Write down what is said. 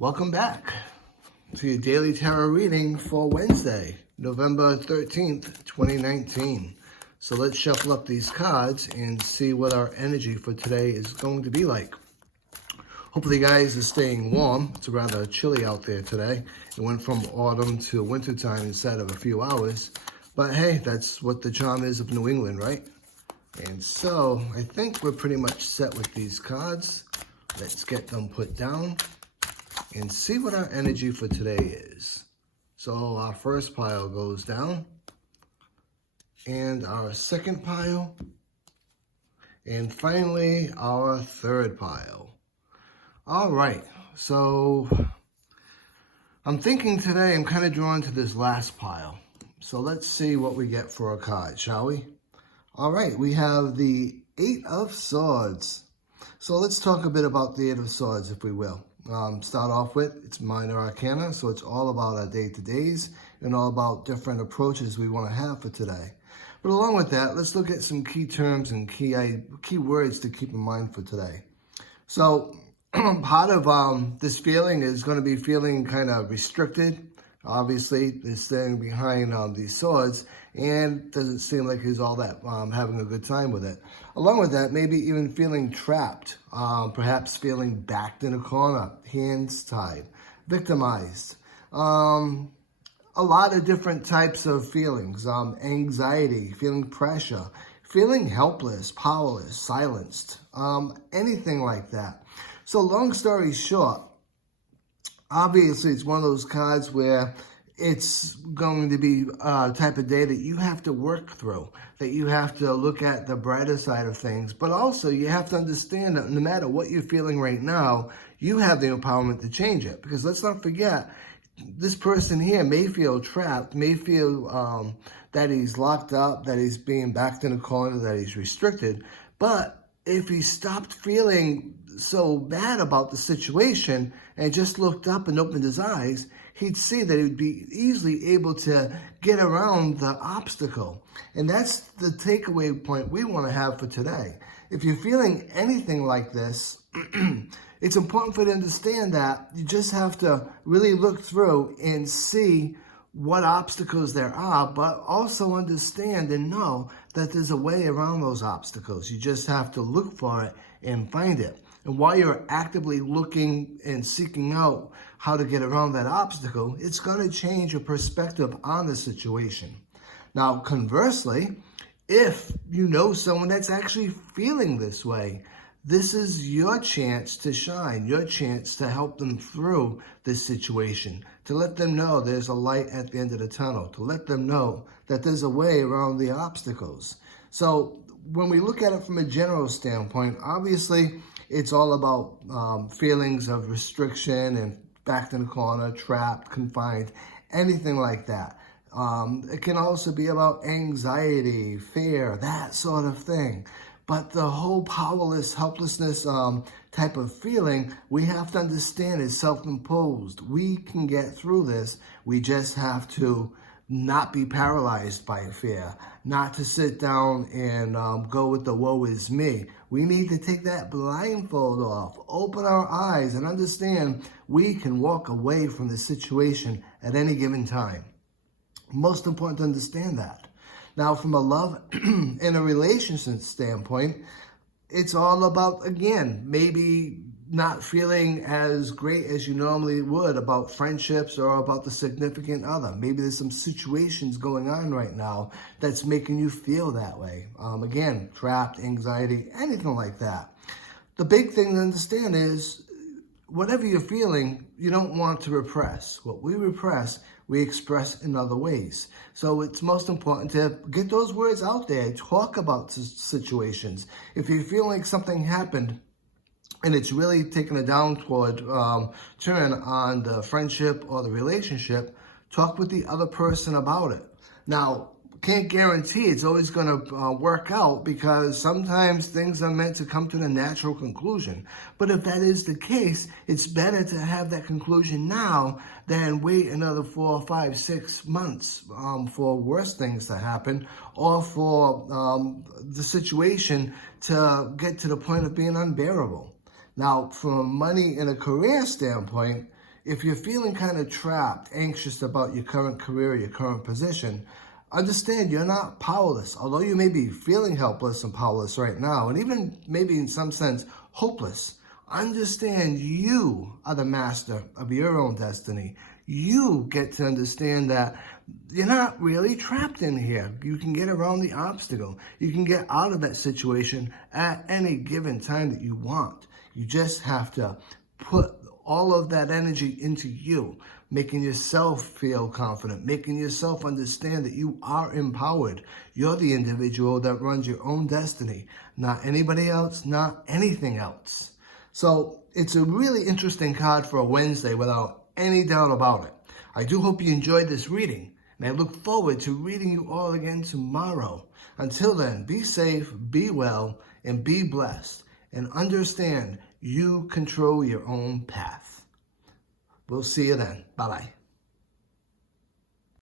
Welcome back to your Daily Tarot reading for Wednesday, November 13th, 2019. So let's shuffle up these cards and see what our energy for today is going to be like. Hopefully you guys are staying warm. It's rather chilly out there today. It went from autumn to winter time inside of a few hours. But hey, that's what the charm is of New England, right? And so I think we're pretty much set with these cards. Let's get them put down and see what our energy for today is. So our first pile goes down, and our second pile, and finally our third pile. All right, so I'm thinking today I'm kind of drawn to this last pile. So let's see what we get for a card, shall we? All right, we have the Eight of Swords. So let's talk a bit about the Eight of Swords, if we will. Start off with, it's minor arcana, so it's all about our day-to-days and all about different approaches we want to have for today. But along with that, let's look at some key terms and key words to keep in mind for today. So part of this feeling is going to be feeling kind of restricted. Obviously, they're standing behind these swords, and doesn't seem like he's all that having a good time with it. Along with that, maybe even feeling trapped, perhaps feeling backed in a corner, hands tied, victimized. A lot of different types of feelings, anxiety, feeling pressure, feeling helpless, powerless, silenced, anything like that. So long story short, obviously, it's one of those cards where it's going to be a type of day that you have to work through, that you have to look at the brighter side of things. But also, you have to understand that no matter what you're feeling right now, you have the empowerment to change it. Because let's not forget, this person here may feel trapped, may feel that he's locked up, that he's being backed in a corner, that he's restricted. But if he stopped feeling so bad about the situation and just looked up and opened his eyes, he'd see that he would be easily able to get around the obstacle. And that's the takeaway point we want to have for today. If you're feeling anything like this, it's important for you to understand that you just have to really look through and see what obstacles there are, but also understand and know that there's a way around those obstacles. You just have to look for it and find it. And while you're actively looking and seeking out how to get around that obstacle, it's going to change your perspective on the situation. Now, conversely, if you know someone that's actually feeling this way, this is your chance to shine, your chance to help them through this situation, to let them know there's a light at the end of the tunnel, to let them know that there's a way around the obstacles. So when we look at it from a general standpoint, obviously, it's all about feelings of restriction and backed in a corner, trapped, confined, anything like that. It can also be about anxiety, fear, that sort of thing. But the whole powerless, helplessness type of feeling, we have to understand is self-imposed. We can get through this. We just have to not be paralyzed by fear, not to sit down and go with the woe is me. We need to take that blindfold off, open our eyes, and understand we can walk away from the situation at any given time. Most important to understand that. Now, from a love and a relationship standpoint, it's all about, again, maybe not feeling as great as you normally would about friendships or about the significant other. Maybe there's some situations going on right now that's making you feel that way. Again, trapped, anxiety, anything like that. The big thing to understand is whatever you're feeling, you don't want to repress. What we repress, we express in other ways. So it's most important to get those words out there, talk about situations. If you feel like something happened and it's really taken a downward turn on the friendship or the relationship, talk with the other person about it. Now, can't guarantee it's always going to work out, because sometimes things are meant to come to the natural conclusion. But if that is the case, it's better to have that conclusion now than wait another 4, 5, 6 months for worse things to happen, or for the situation to get to the point of being unbearable. Now, from a money and a career standpoint, if you're feeling kind of trapped, anxious about your current career, your current position, understand you're not powerless. Although you may be feeling helpless and powerless right now, and even maybe in some sense hopeless, understand you are the master of your own destiny. You get to understand that you're not really trapped in here. You can get around the obstacle. You can get out of that situation at any given time that you want. You just have to put all of that energy into you, making yourself feel confident, making yourself understand that you are empowered. You're the individual that runs your own destiny, not anybody else, not anything else. So it's a really interesting card for a Wednesday without any doubt about it. I do hope you enjoyed this reading, and I look forward to reading you all again tomorrow. Until then, be safe, be well, and be blessed. And understand you control your own path. We'll see you then. Bye-bye.